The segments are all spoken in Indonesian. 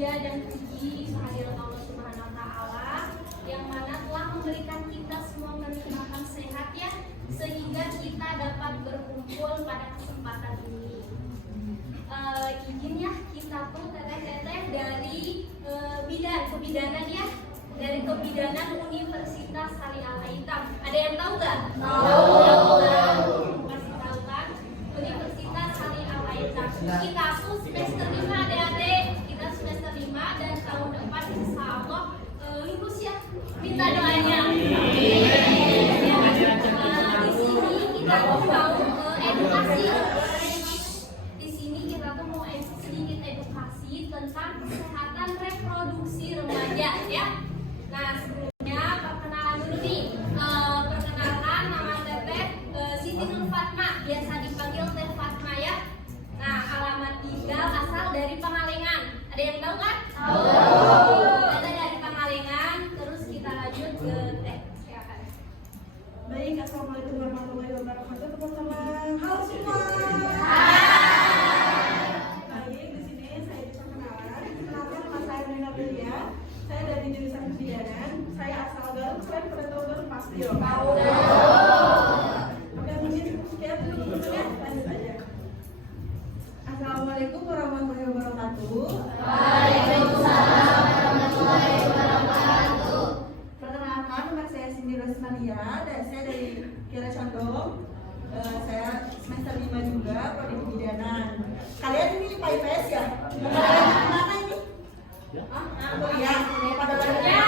Puja dan puji kehadirat Allah Subhanahu wa Ta'ala yang mana telah memberikan kita semua kenikmatan sehat ya, sehingga kita dapat berkumpul pada kesempatan ini. Izin ya, kita tuh teteh-teteh dari kebidanan ya, dari kebidanan Universitas Sari Al-Aitam. Ada yang tahu nggak? Tahu. Masih tahu kan? Universitas Sari Al-Aitam. Kita tuh semester 5 adik-adik. Kita semester 5 dan tahun depan insya Allah lulus ya. Minta doanya. Di sini kita mau edukasi. Di sini kita tuh mau sedikit edukasi tentang kesehatan reproduksi remaja ya. Nah, sebelumnya perkenalan dulu nih. Perkenalkan nama Teteh Siti Nur Fatma, biasa dipanggil Teh Fatma ya. Nah, alamat tinggal asal dari Pangalengan. Ada yang tahu kan? Tahu. Ada dari Pangalengan. Terus kita lanjut ke Teh. Silakan. Baik, assalamualaikum warahmatullahi wabarakatuh. Teman-teman, halo semua. Baik, di sini saya diperkenalkan. Kenalkan nama saya Nina Belia. Saya dari jurusan kebidanan. Saya asal Garut. Kalian pada tahu Garut pasti ya? Tahu. Oke, mungkin sekian dulu ya. Lanjut aja. Assalamualaikum warahmatullahi wabarakatuh. Waalaikumsalam warahmatullahi wabarakatuh. Perkenalkan, nama saya Cindy Rosmaria dan saya dari Kira Condong. Saya semester 5 juga, prodi kebidanan. Kalian ini Pak IPS ya? Kalian mana ini? Ya, pada ya.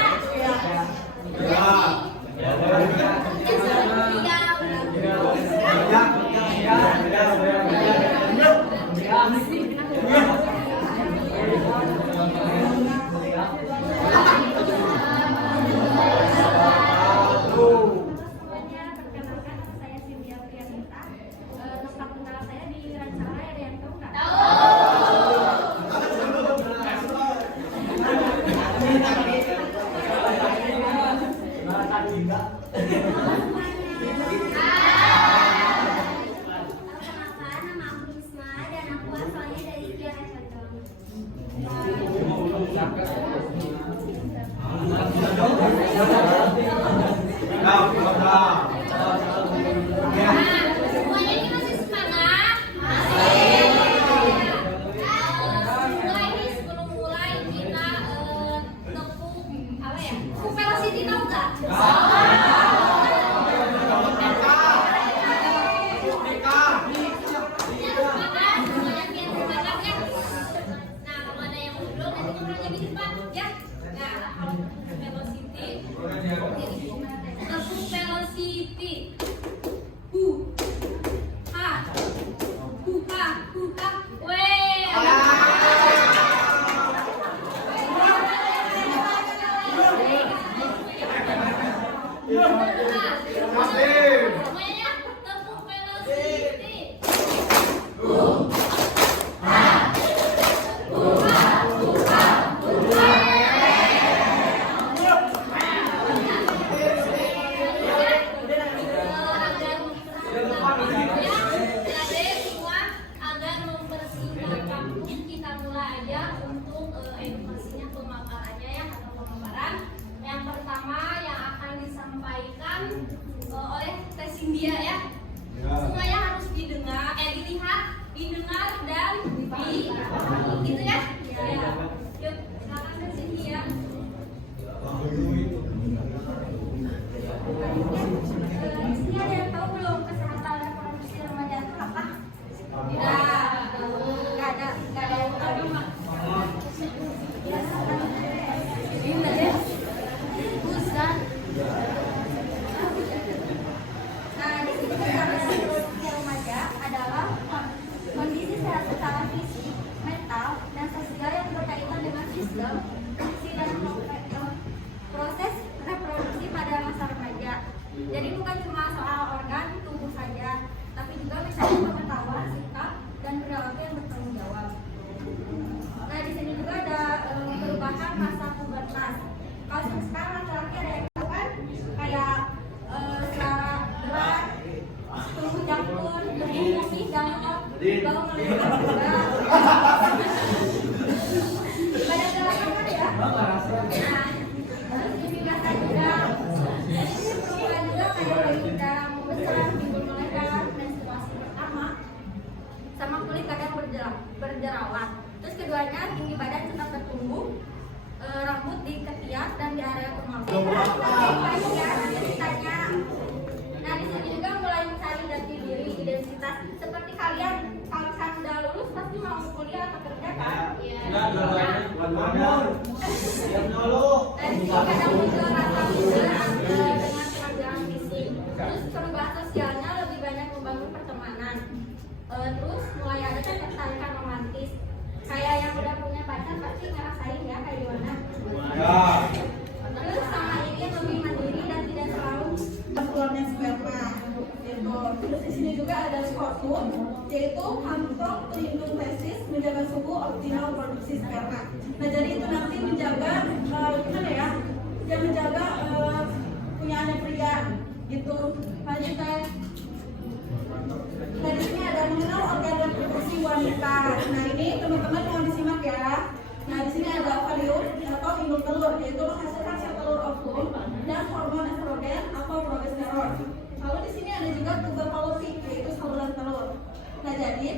Nah, kalau ada yang ngobrol nanti ngobrolnya di depan. Terus keduanya tinggi badan tetap bertumbuh, rambut di ketiak dan di area kemaluan. Ya, nanti ditanya. Nah di sini juga mulai mencari jati diri, identitas. Seperti kalian, kalau misalnya udah lulus pasti mau kuliah atau kerja kan? Iya. Dan di sini kadang muncul rasa minder dengan penampilan fisik. Terus perubahan sosialnya lebih banyak membangun pertemanan. Terus mulai ada ketertarikan romantis. Kayak yang udah punya pacar pasti ngerasain ya kayak gimana. Terus sama ini lebih mandiri dan tidak selalu keluarnya sperma. Terus di sini juga ada skotun, yaitu kantong pelindung fesis menjaga suhu optimal produksi sperma. Nah jadi itu nanti menjaga gimana ya? Dia menjaga punya anak pria gitu. Lanjut ya. Nah di sini ada mengenal organ reproduksi wanita. Nah ini teman-teman mohon disimak ya. Nah di sini ada ovarium atau induk telur, yaitu menghasilkan sel telur ovum dan hormon estrogen atau progesteron. Lalu di sini ada juga tuba falopik, yaitu saluran telur. Nah jadi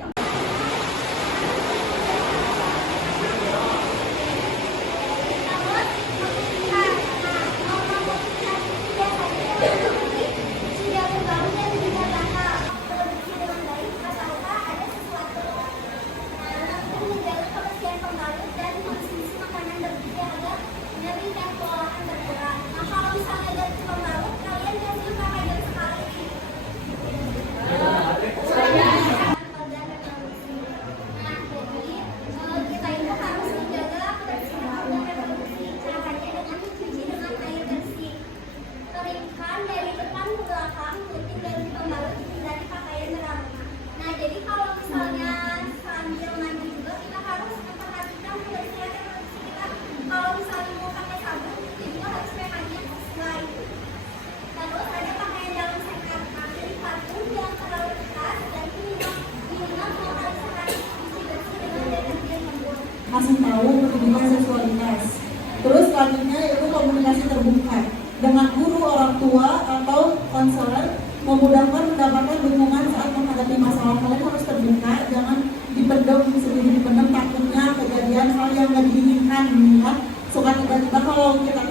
masih tahu perlindungan seksualitas. Terus selanjutnya yaitu komunikasi terbuka dengan guru, orang tua atau konselor, memudahkan mendapatkan dukungan saat menghadapi masalah. Kalian harus terbuka, jangan dipendam sendiri, dipendam takutnya kejadian hal yang nggak diinginkan. Ya. Suka tiba-tiba kalau kita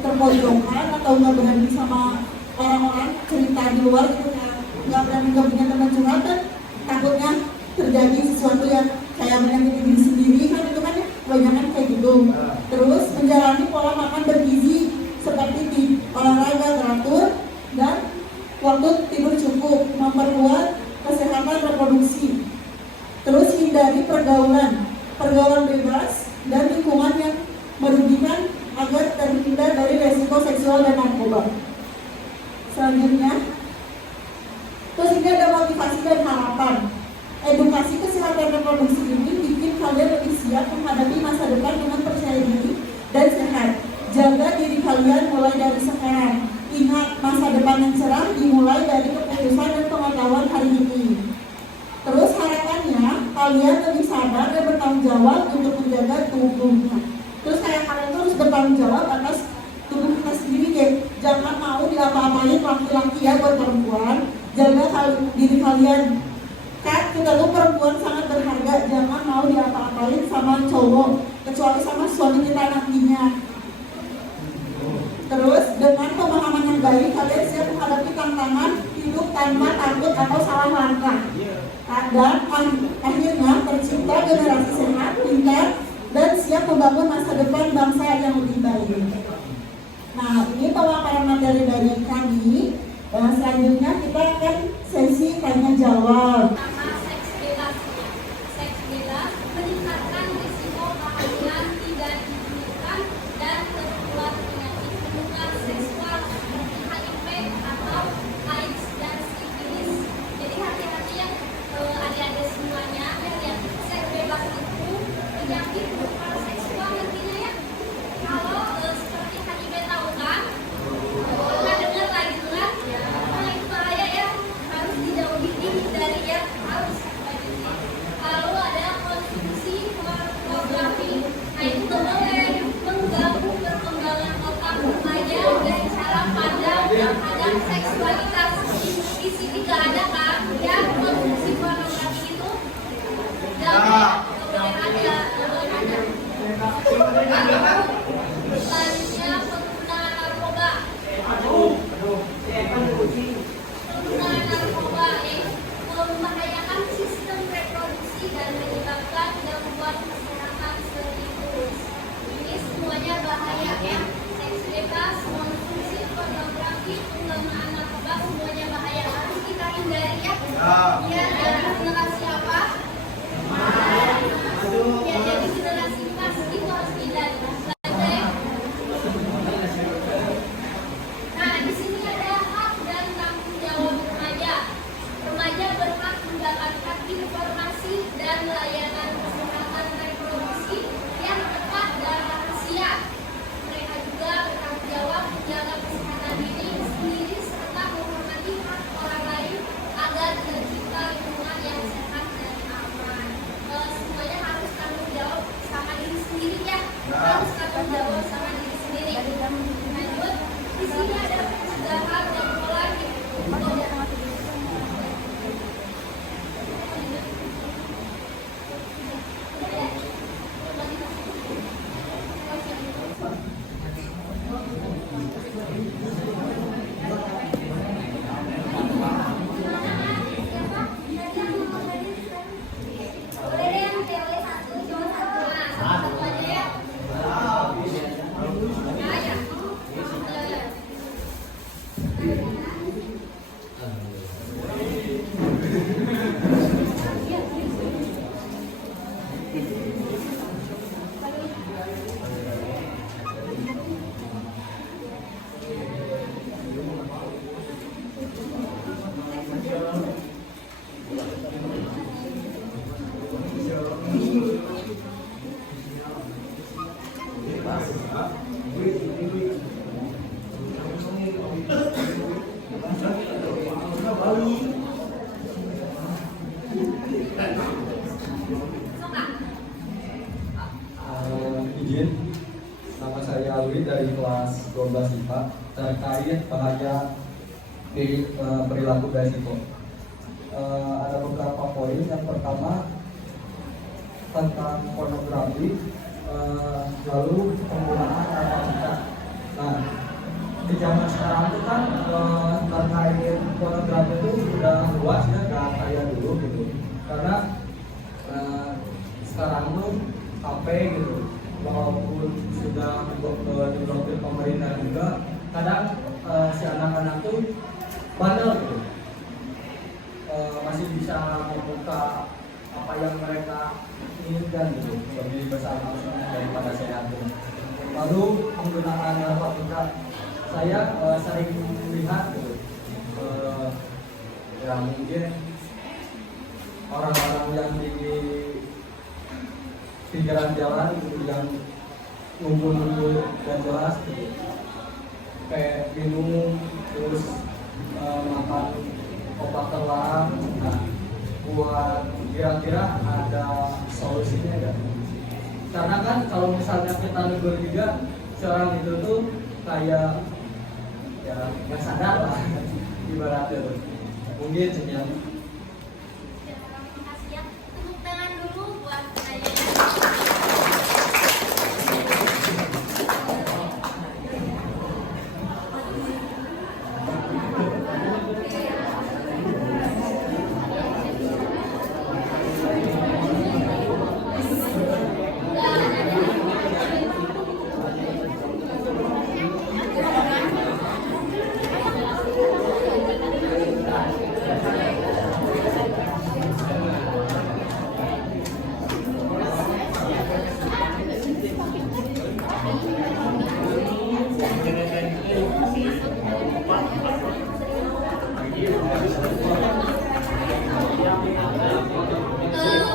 terpojokkan atau nggak berani sama orang-orang cerita di luar, nggak punya teman curhat, kan takutnya terjadi sesuatu yang kayak menyakiti diri sendiri, kan itu kan kebanyakan kayak gitu. Terus menjalani pola makan bergizi seperti di olahraga teratur dan waktu tidur cukup, memperkuat kesehatan reproduksi. Terus hindari pergaulan bebas dan lingkungan yang merugikan agar terhindar dari resiko seksual dan narkoba. Selanjutnya, terus ini ada motivasi dan harapan. Edukasi kesehatan reproduksi ini bikin kalian lebih siap menghadapi masa depan dengan percaya diri dan sehat. Jaga diri kalian mulai dari sekarang. Ingat, masa depan yang cerah dimulai dari keputusan dan pengetahuan hari ini. Terus harapannya, kalian lebih sadar dan bertanggung jawab untuk menjaga tubuhnya. Terus kayak kalian harus bertanggung jawab atas tubuh kita sendiri, kayak jangan mau diapa-apain laki-laki ya buat perempuan. Jaga diri kalian. Kan kita tuh perempuan sangat berharga, jangan mau diapa-apain sama cowok kecuali sama suami kita nantinya. Terus dengan pemahaman yang baik, kalian siap menghadapi tantangan hidup tanpa takut atau salah langkah. Dan akhirnya tercipta generasi sehat, pintar, dan siap membangun masa depan bangsa yang lebih baik. Nah, ini pemaparan materi dari kami. Selanjutnya kita akan sesi tanya jawab. Sama seks bebas. Seks bebas meningkatkan risiko kehamilan tidak diinginkan dan tertular penyakit menular seksual seperti HIV atau AIDS dan sifilis. Jadi hati-hati ya adik-adik semuanya, yang seks bebas itu penyakit menular seksual nantinya ya. Kalau seperti HIV tahu kan? Pernah dengar lagi kan? Nah itu bahaya ya, harus dijauhi dari ya, harus. Lalu ada konsumsi pornografi. Nah itu nggak boleh mengganggu perkembangan otak remaja dari cara pandang terhadap seksualitas. Di sini nggak ada kan? Ya konsumsi pornografi itu nggak ada. penggunaan narkoba semuanya bahaya, harus kita hindari ya. Ya, dari generasi apa? Ya, jadi generasi emas itu harus dihindari. Lanjut. Nah, di sini ada hak dan tanggung jawab remaja. Remaja berhak mendapatkan informasi dan layanan kesehatan reproduksi yang tepat dan rahasia. Mereka juga bertanggung jawab menjaga kesehatan diri sendiri serta menghormati hak orang lain agar tercipta lingkungan yang sehat dan aman. Semuanya harus tanggung jawab sama diri sendiri ya. Harus tanggung jawab sama diri sendiri. Lanjut, di sini ada pencegahan dan pola hidup. Izin, nama saya Alwi dari kelas 12 IPA terkait bahaya di perilaku beresiko. Ada beberapa poin. Yang pertama tentang pornografi, lalu penggunaan narkotika. Nah, di zaman sekarang itu kan terkait pornografi itu sudah luas ya, nggak kayak dulu gitu. Karena sekarang tuh HP gitu, walaupun sudah diblokir pemerintah juga, kadang si anak-anak tuh bandel gitu, masih bisa membuka apa yang mereka inginkan gitu, lebih besar maksudnya daripada sehat gitu. Lalu penggunaan narkotika, saya sering melihat gitu, ya mungkin orang-orang yang di pinggiran jalan yang ngumpul-ngumpul dan jelas gitu, kayak minum terus makan obat terlarang. Nah, buat kira-kira ada solusinya nggak? Karena kan kalau misalnya kita negur juga seorang itu tuh kayak ya nggak sadar lah ibaratnya tuh. Mungkin sekian. Terima kasih ya. Tepuk tangan dulu buat saya.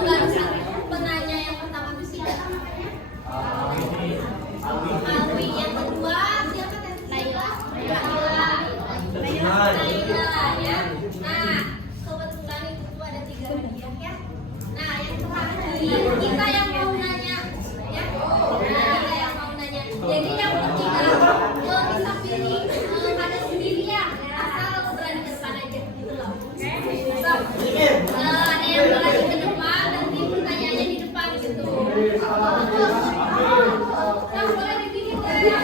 Barusan penanya yang pertama itu siapa namanya? Alwi. Yang kedua siapa tadi? Laila. Ya. Nah, kebetulan itu tuh ada 3 hadiah ya. Nah, yang terakhir kita yang mau nanya ya. Nah, kita yang mau nanya. Jadi yang bertiga bisa pilih ada sendiri ya. Asal berani ke depan aja gitu loh. Oke. Ada yang berani ke depan, nanti pertanyaannya di depan gitu. Nah, boleh dipilih ya.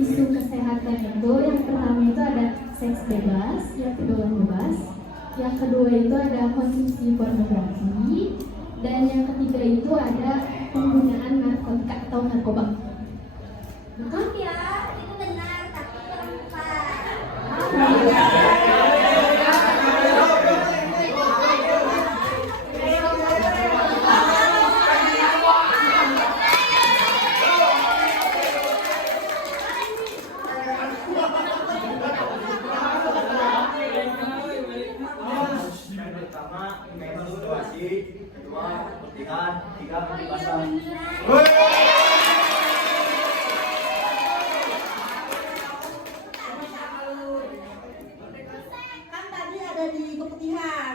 Isu kesehatan itu yang pertama itu ada seks bebas, yang kedua bebas, yang kedua itu ada konsumsi pornografi, dan yang ketiga itu ada penggunaan narkotika atau narkoba. Betul ya, itu benar, tapi kurang tepat. Pertama, menstruasi, kedua, pernikahan, tiga, pasang. Kan tadi ada di keputihan.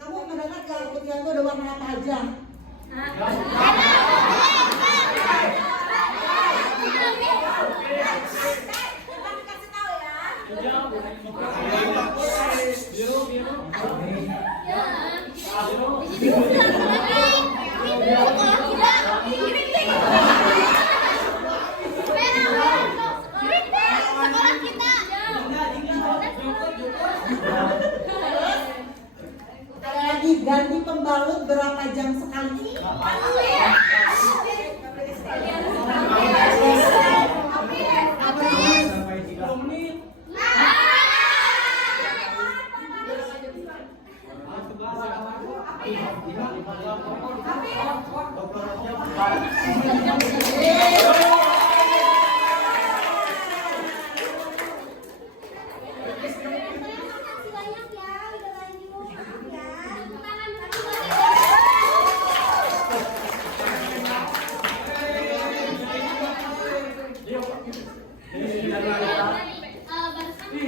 Kamu mendengar kalau keputihan itu ada warna apa aja? Ada lagi ganti pembalut berapa jam sekali? Sampai 30 menit.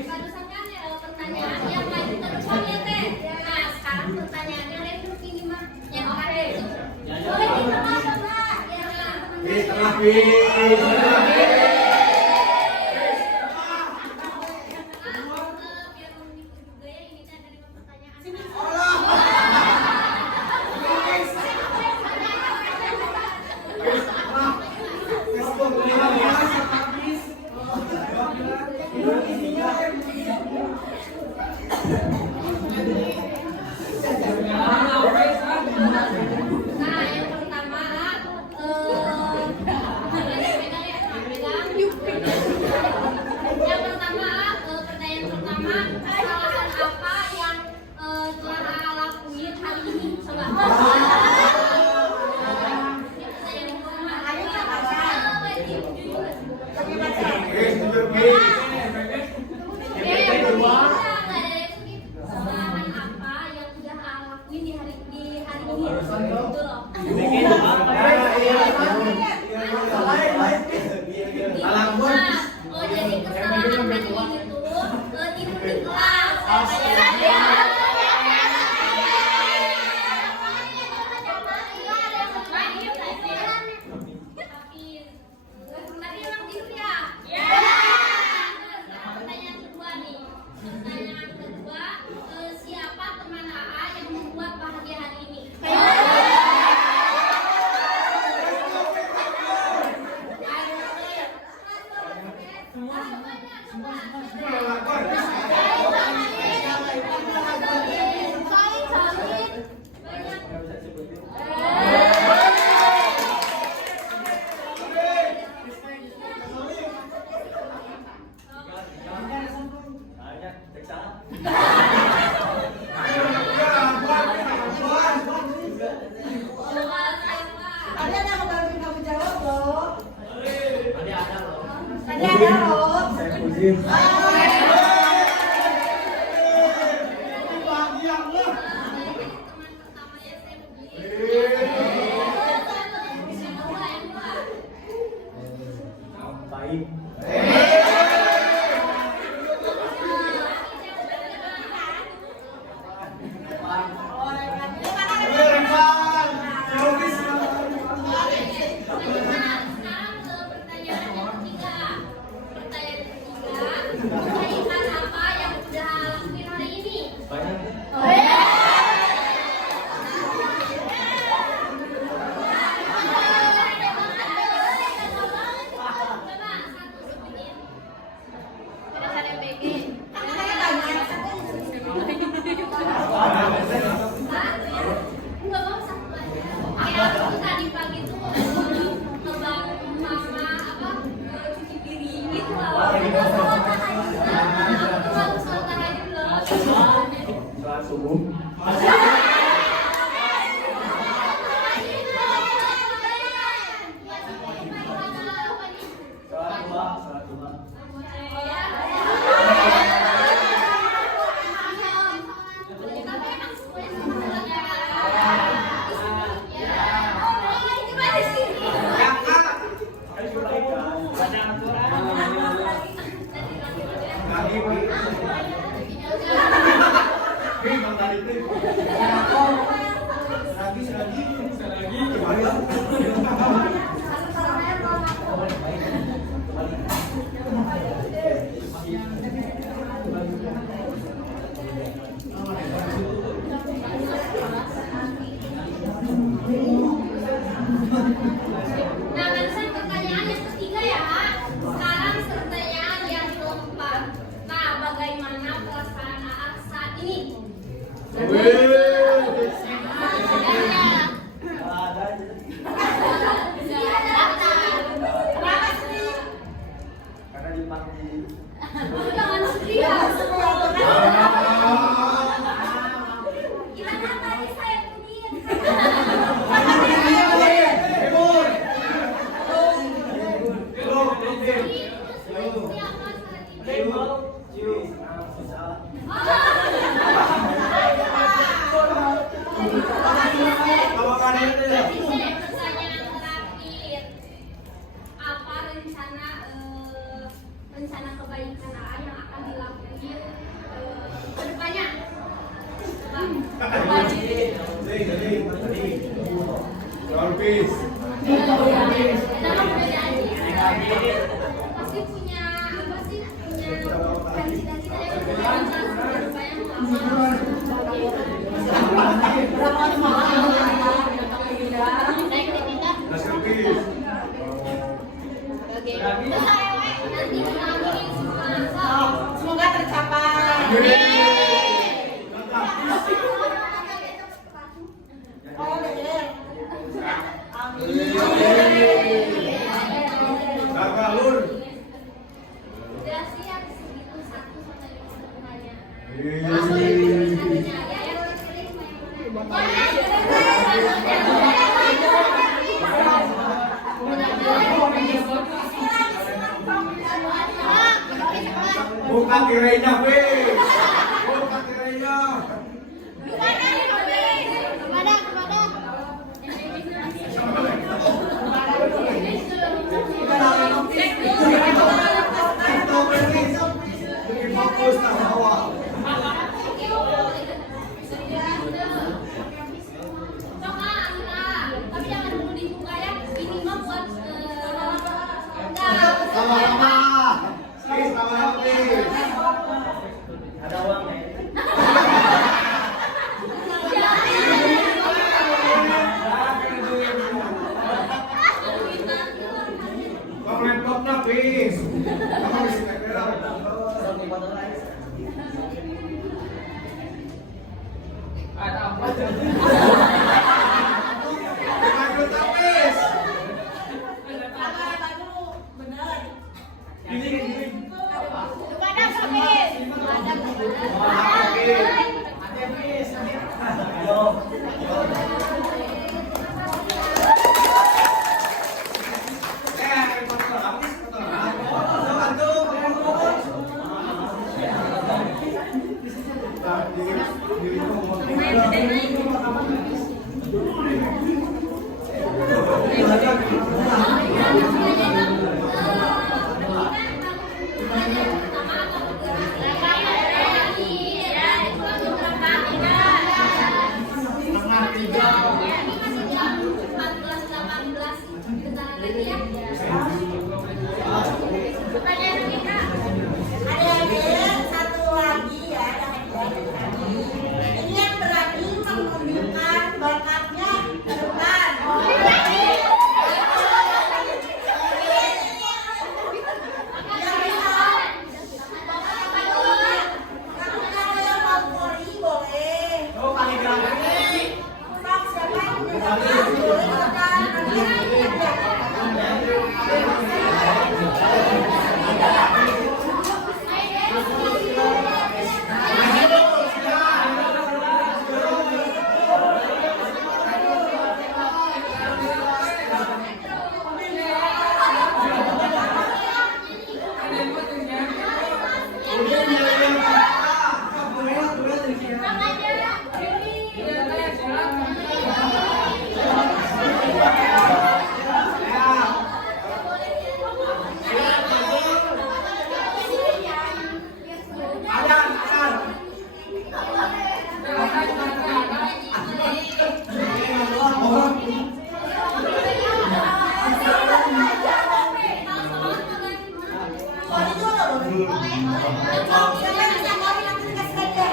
Barusan kan pertanyaan yang maju terus ya teh. Nah sekarang pertanyaannya Reduk ini mah yang oke. Boleh di tengah coba ya. Di tengah, Biar menghibur juga ya ini teh dari pertanyaan. Nah, yang pertama, pertanyaan pertama, kesalahan apa yang telah lakuin hari ini? Coba. Ini pertanyaan pertama. Kesalahan apa yang udah lakuin di hari ini? Gitu loh. Nah, oh jadi kesalahan hari ini tuh tidur di kelas. Tadi emang tidur ya? Pertanyaan kedua nih. Pertanyaan kedua, siapa teman AA yang membuat bahagia hari ini? Udin. Bahagia Allah. Teman pertamanya saya begini. Yang kedua. Baik. Sekarang ke pertanyaan yang ketiga. Pertanyaan ketiga, kebaikan apa yang udah lakuin hari ini? Banyak. Coba satu sebutin. Pada BG. Enggak mau satu aja. Kayak aku tadi pagi tuh ngebangun mama cuci piring gitu loh. Itu sholat tahajud. Aku baru sholat tahajud loh. Sholat subuh. Sholat dua. Sholat dua. Nah, barusan pertanyaan yang ketiga ya, Kak. Sekarang pertanyaan yang keempat. Nah, bagaimana perasaan Aak saat ini? Karena dipanggil. Jangan sedih ya. Gimana tadi saya punya? Pertanyaan terakhir, apa rencana kebaikan AA yang akan dilakukan ke depannya? Pasti punya apa sih? Punya cita-cita yang kedepannya mau nanti kita aminin semua. Semoga tercapai. Oh, deh. Amin. Udah siap segitu 1 sampai 5 pertanyaan. Iya. Langsung selanjutnya ya. Buka tirainya, weh. Buka tirainya. Fokus ke awal. Tapi jangan dulu dibuka ya. Ini mah buat Sama-sama. Sama-sama. Ada uang nih. Laptop nabi. Adik-adik, satu lagi ya, ini yang berani menunjukkan bakatnya ke depan. Yang bisa, kalau yang mau pori boleh. Sok, siapa yang menunjukkan boleh ikutan. Nanti pori dulu. Siapa yang bisa pori nanti dikasih hadiah.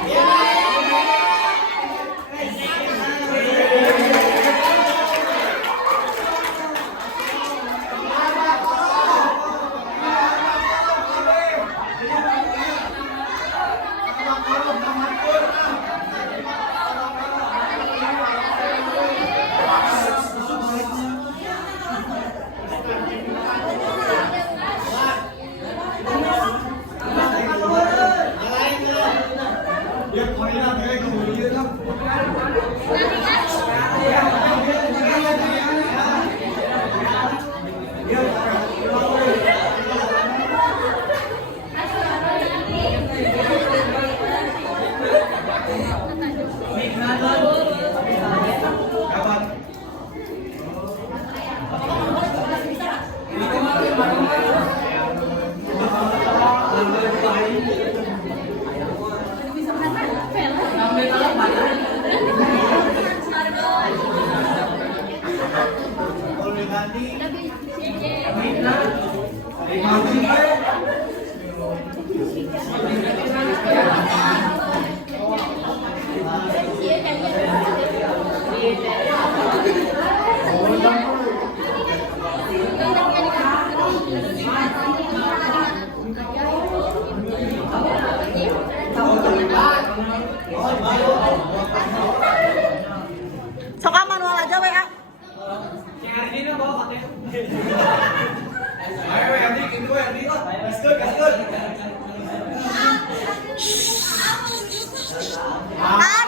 Sok manual aja WA.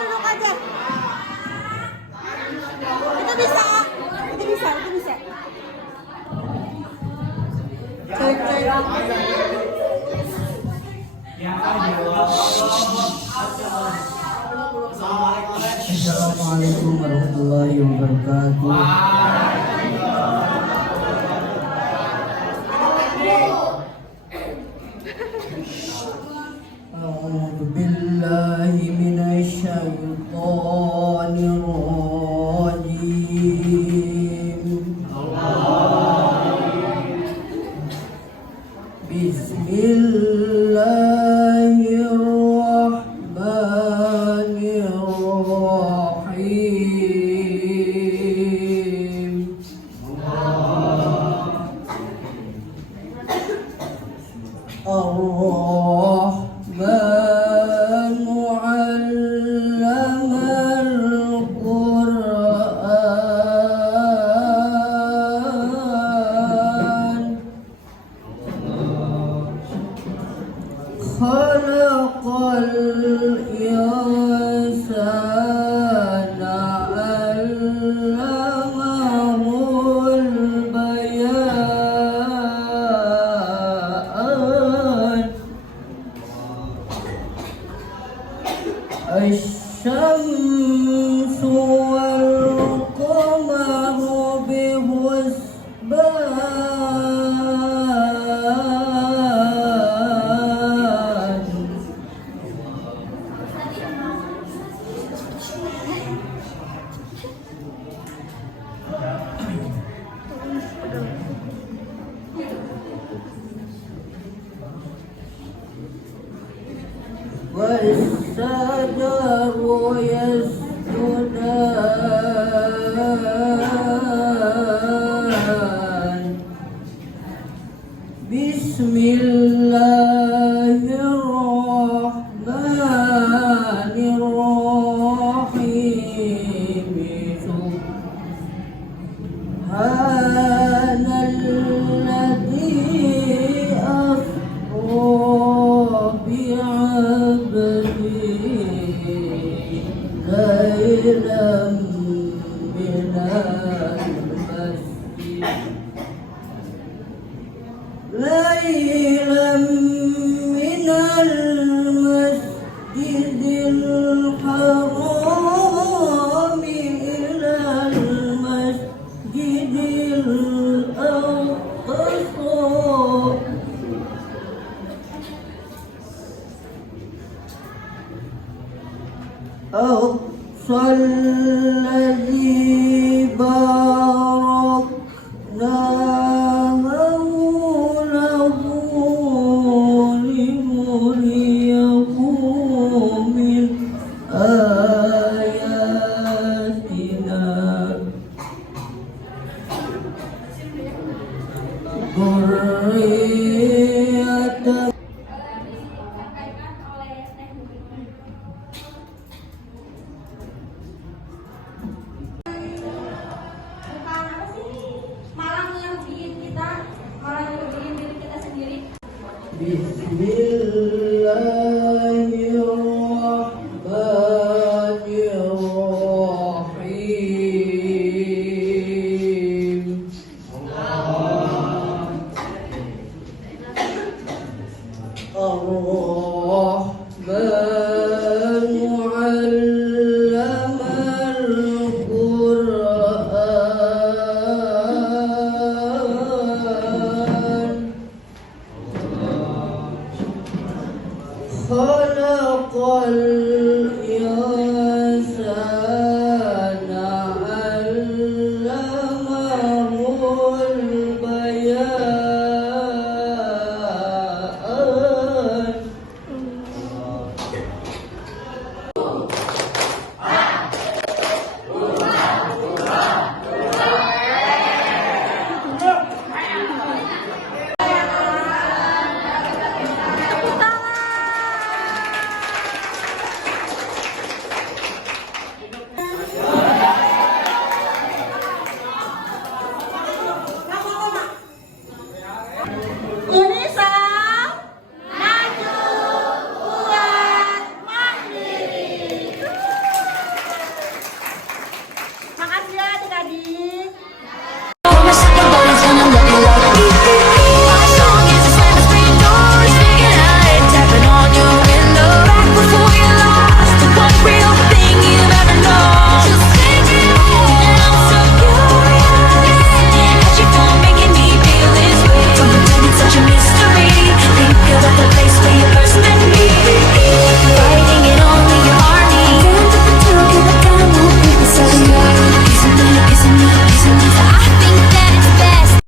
Duduk aja. Itu bisa. Cek. Assalamualaikum warahmatullahi wabarakatuh. A'udzu billahi minasy syaithanir rajim. Bismillahirrahmanirrahim. Ar-Rahmanu 'allamal Qur'an. Khalaqal insana 'allamahul bayan. والشمس والقمر بحسبان. والشجر يسجدان. بسم الله الرحمن الرحيم. سبحان الذي أسرى بعبده ليلا من المسجد الحرام إلى المسجد الأقصى الذي باركنا حوله لنريه من آياتنا. ذرية disampaikan oleh teknik. Bukan apa sih? Malah ngerugiin kita, malah ngerugiin diri kita sendiri. Bismillahirrahmanirrahim. الرحمن علم القرآن. خلق